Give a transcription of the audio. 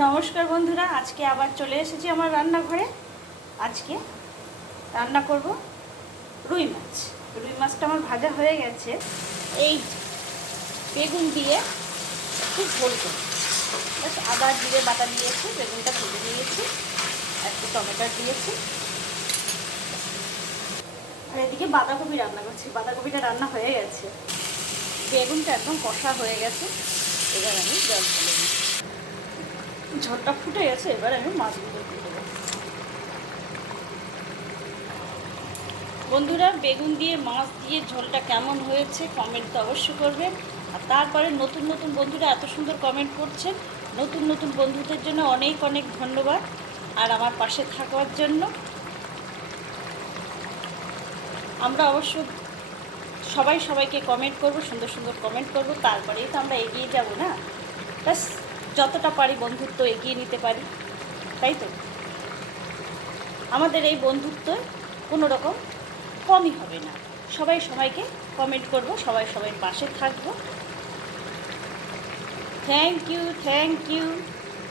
নমস্কার বন্ধুরা, আজকে আবার চলে এসেছি আমার রান্নাঘরে। আজকে রান্না করব রুই মাছ। রুই মাছটা আমার ভাজা হয়ে গেছে। এই বেগুন দিয়ে একটু ঝোল করব। বাস আদা জিরে বাটা দিয়েছি, বেগুনটা ভেজে দিয়েছি, একটু টমেটো দিয়েছি, আর এদিকে বাঁধাকপি রান্না করছি। বাঁধাকপিটা রান্না হয়ে গেছে, বেগুনটা একদম কষা হয়ে গেছে। এবার আমি জল ঢেলে দিই। ঝোলটা ফুটে গেছে, এবার আমি মাছগুলো দিয়ে দেবো। বন্ধুরা, বেগুন দিয়ে মাছ দিয়ে ঝোলটা কেমন হয়েছে কমেন্ট তো অবশ্যই করবেন। আর তারপরে নতুন নতুন বন্ধুরা এত সুন্দর কমেন্ট করছেন, নতুন নতুন বন্ধুদের জন্য অনেক অনেক ধন্যবাদ। আর আমার পাশে থাকার জন্য আমরা অবশ্য সবাই সবাইকে কমেন্ট করব, সুন্দর সুন্দর কমেন্ট করব, তারপরেই তো আমরা এগিয়ে যাব না। ব্যাস যতটা পারি বন্ধুত্ব এগিয়ে নিতে পারি, তাই তো। আমাদের এই বন্ধুত্ব কোনো রকম কমই হবে না। সবাই সবাইকে কমেন্ট করব, সবাই সবাই পাশে থাকবো। Thank you, thank you.